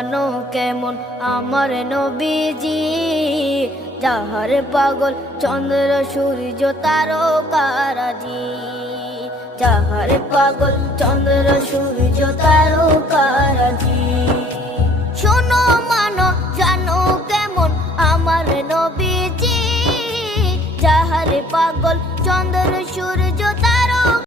জানো কেমন আমার নবীজি, যাহার পাগল চন্দ্র সূর্য তারকারাজি, যাহার পাগল চন্দ্র সূর্য তারকারাজি। শোনো মানো জানো কেমন আমার নবীজি, যাহার পাগল চন্দ্র সূর্য